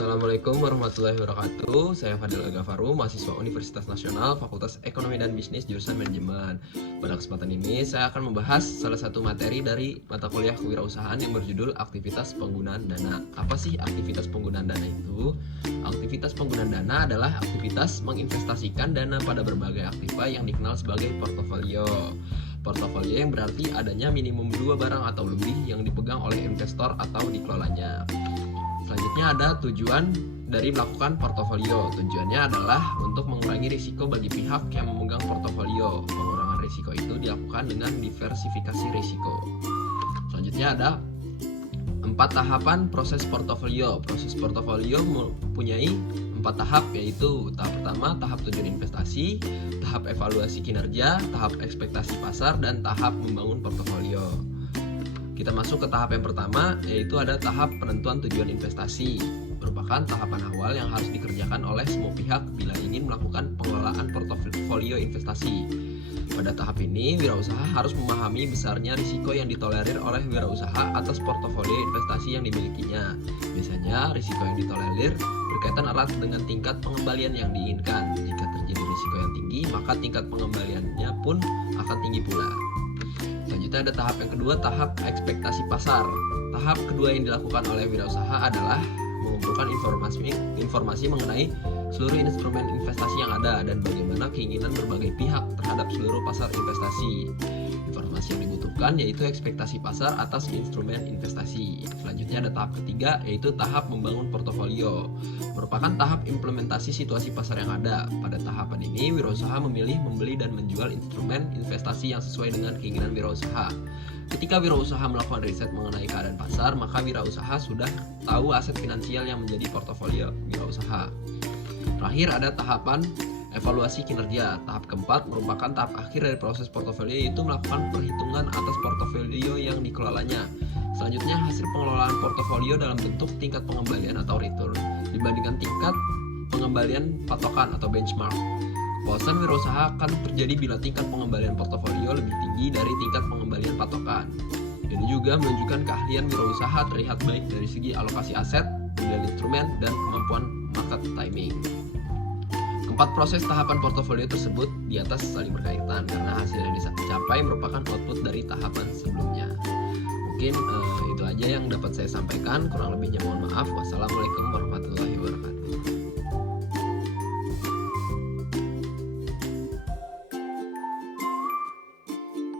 Assalamualaikum warahmatullahi wabarakatuh. Saya Fadil Agafaru, mahasiswa Universitas Nasional, Fakultas Ekonomi dan Bisnis, jurusan Manajemen. Pada kesempatan ini, saya akan membahas salah satu materi dari mata kuliah kewirausahaan yang berjudul Aktivitas Penggunaan Dana. Apa sih aktivitas penggunaan dana itu? Aktivitas penggunaan dana adalah aktivitas menginvestasikan dana pada berbagai aktiva yang dikenal sebagai portofolio. Portofolio yang berarti adanya minimum 2 barang atau lebih yang dipegang oleh investor atau dikelolanya. Selanjutnya ada tujuan dari melakukan portofolio. Tujuannya adalah untuk mengurangi risiko bagi pihak yang memegang portofolio. Pengurangan risiko itu dilakukan dengan diversifikasi risiko. Selanjutnya ada 4 tahapan proses portofolio. Proses portofolio mempunyai 4 tahap, yaitu tahap pertama tahap tujuan investasi, tahap evaluasi kinerja, tahap ekspektasi pasar, dan tahap membangun portofolio. Kita masuk ke tahap yang pertama, yaitu ada tahap penentuan tujuan investasi. Merupakan tahapan awal yang harus dikerjakan oleh semua pihak bila ingin melakukan pengelolaan portofolio investasi. Pada tahap ini, wirausaha harus memahami besarnya risiko yang ditolerir oleh wirausaha atas portofolio investasi yang dimilikinya. Biasanya, risiko yang ditolerir berkaitan erat dengan tingkat pengembalian yang diinginkan. Jika terjadi risiko yang tinggi, maka tingkat pengembaliannya pun akan tinggi pula. Selanjutnya ada tahap yang kedua, tahap ekspektasi pasar. Tahap kedua yang dilakukan oleh wirausaha adalah mengumpulkan informasi mengenai seluruh instrumen investasi yang ada dan bagaimana keinginan berbagai pihak terhadap seluruh pasar investasi. Informasi yang dibutuhkan yaitu ekspektasi pasar atas instrumen investasi. Selanjutnya ada tahap ketiga, yaitu tahap membangun portofolio. Merupakan tahap implementasi situasi pasar yang ada. Pada tahapan ini, wirausaha memilih membeli dan menjual instrumen investasi yang sesuai dengan keinginan wirausaha. Ketika wirausaha melakukan riset mengenai keadaan pasar, maka wirausaha sudah tahu aset finansial yang menjadi portofolio wirausaha. Terakhir ada tahapan evaluasi kinerja. Tahap keempat merupakan tahap akhir dari proses portofolio, yaitu melakukan perhitungan atas portofolio yang dikelolanya. Selanjutnya, hasil pengelolaan portofolio dalam bentuk tingkat pengembalian atau return dibandingkan tingkat pengembalian patokan atau benchmark. Kepuasan wirausaha akan terjadi bila tingkat pengembalian portofolio lebih tinggi dari tingkat pengembalian patokan. Ini juga menunjukkan keahlian wirausaha terlihat baik dari segi alokasi aset, pilihan instrumen, dan kemampuan market timing. Keempat proses tahapan portofolio tersebut di atas saling berkaitan karena hasil yang dicapai merupakan output dari tahapan sebelumnya. Mungkin itu aja yang dapat saya sampaikan, kurang lebihnya mohon maaf. Wassalamualaikum warahmatullahi wabarakatuh.